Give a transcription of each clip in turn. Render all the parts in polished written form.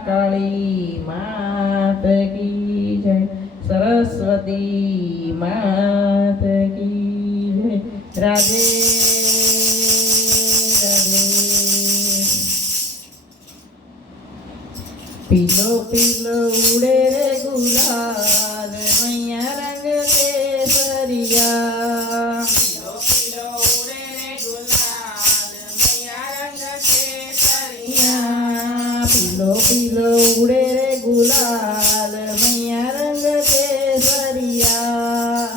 काली मात की जय, सरस्वती मात की जय। राधे राधे। पीलो पीलो उड़े रे गुलाल, मैया रंग केसरिया। पीलो पीलो उड़े रे गुलाल, मैया रंग केसरिया। पीलो पीलो उड़े रे गुलाल, मैया रंग केसरिया।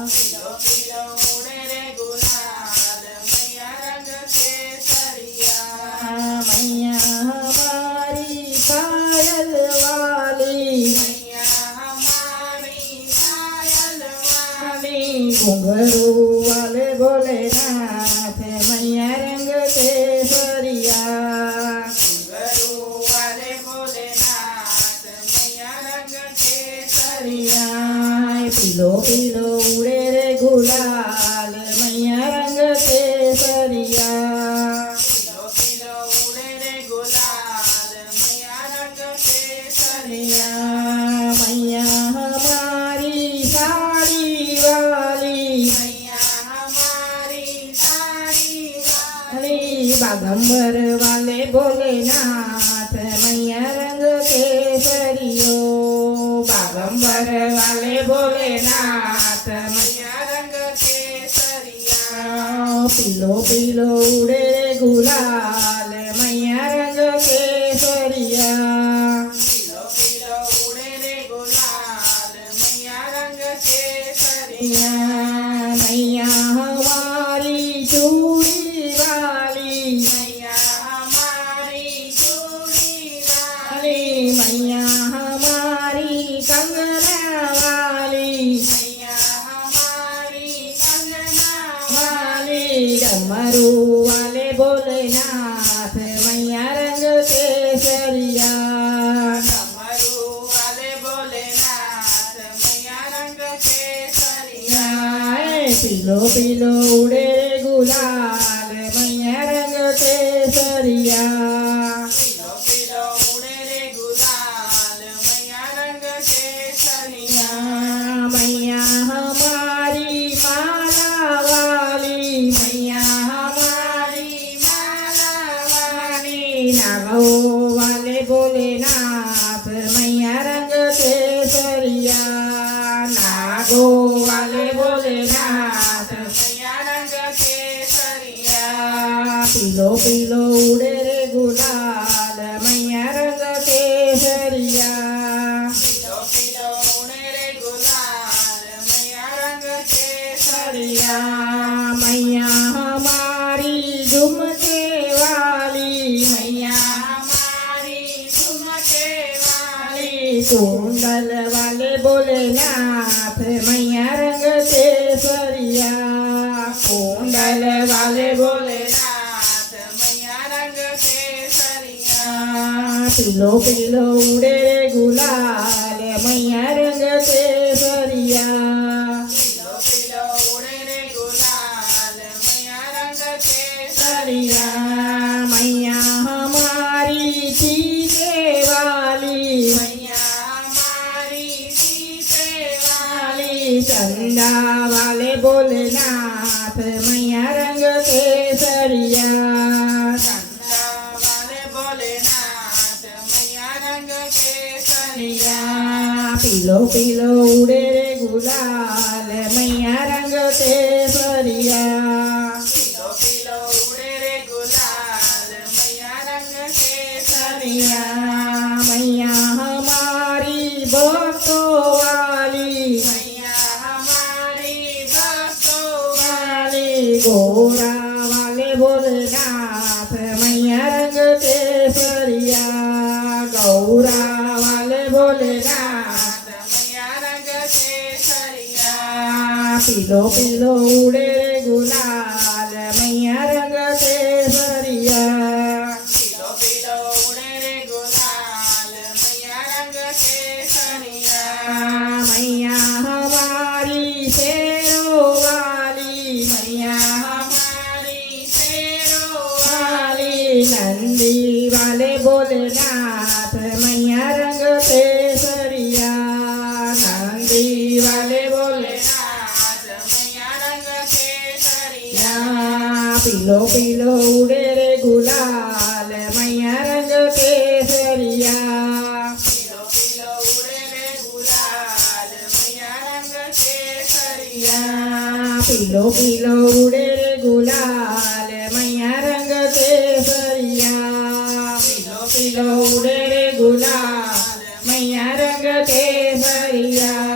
पीलो पीलो उड़े रे गुलाल, मैया रंग केसरिया। मैया हमारी पायल वाली, मैया हमारी पायल वाली। घुंघरू वाले भोलेनाथ, मैया रंग केसरिया। घुंघरू वाले भोलेनाथ, मैया रंग केसरिया। पीलो पीलो उड़े रे गुलाल, मैया रंग केसरिया। पीलो पीलो उड़े रे गुलाल, मैया रंग केसरिया। मैया हमारी साड़ी वाली, मैया हमारी साड़ी वाली। बागंबर वाले भोलेनाथ, मैया रंग केसरियो। बागंबर वाले भोलेनाथ, मैया रंग केसरिया। पीलो पीलो उड़े रे गुलाल, मैया रंग केसरिया। पीलो पीलो उड़े रे गुलाल, मैया रंग केसरिया। मैया हमारी चूड़ी वाली, मैया हमारी चूड़ी वाली। मैया हमारी कंगना वाली, मैया हमारी कंगना वाली। डमरू वाले भोलेनाथ, मैया रंग केसरिया। डमरू वाले भोलेनाथ, मैया रंग केसरिया। पीलो पीलो उड़े रे गुलाल, मैया रंग केसरिया। पीलो पीलो उड़े रे गुलाल, मैया रंग केसरिया। मैया हमारी माला वाली, मैया हमारी माला वाली। नागो वाले भोलेनाथ, मैया रंग केसरिया। नागो वाले भोलेनाथ, मैया रंग केसरिया। पीलो पीलो उड़े रे गुलाल, मैया रंग केसरिया। पीलो पीलो उड़े रे गुलाल, मैया रंग केसरिया। मैया हमारी झुमके वाली, मैया हमारी झुमके वाली। कुंडल वाले भोलेनाथ, मैया रंग केसरिया। कुंडल वाले भोलेनाथ, मैया रंग केसरिया। पीलो पीलो उड़े रे गुलाल, मैया रंग केसरिया। पीलो पीलो उड़े रे गुलाल, मैया रंग केसरिया। मैया हमारी चीते वाली, मैया हमारी सीते वाली। चंदा वाले भोलेनाथ, मैया रंग केसरिया। चंदा वाले भोलेनाथ, मैया रंग केसरिया। पीलो पीलो उड़े रे गुलाल, मैया रंग केसरिया। पीलो पीलो उड़े रे गुलाल, मैया रंग केसरिया। मैया हमारी भक्तों वाली, मैया हमारी भक्तों वाली। गोरा वाले भोलेनाथ, मैया रंग केसरिया। गौरा वाले भोलेनाथ, मैया रंग केसरिया। पीलो पीलो उड़े रे गुलाल, मैया रंग केसरिया। पीलो पीलो उड़े रे गुलाल, मैया रंग केसरिया। मैया हमारी शेरों वाली, मैया हमारी शेरों नंदी वाले भोलेनाथ, मैया પીલો પીલો ઉડે રે ગુલાલ મૈયા રંગ કેસરિયા પીલો પીલો ઉડે રે ગુલાલ મૈયા રંગ કેસરિયા પીલો પીલો ઉડે રે ગુલાલ મૈયા રંગ કેસરિયા પીલો પીલો ઉડે રે ગુલાલ મૈયા રંગ કેસરિયા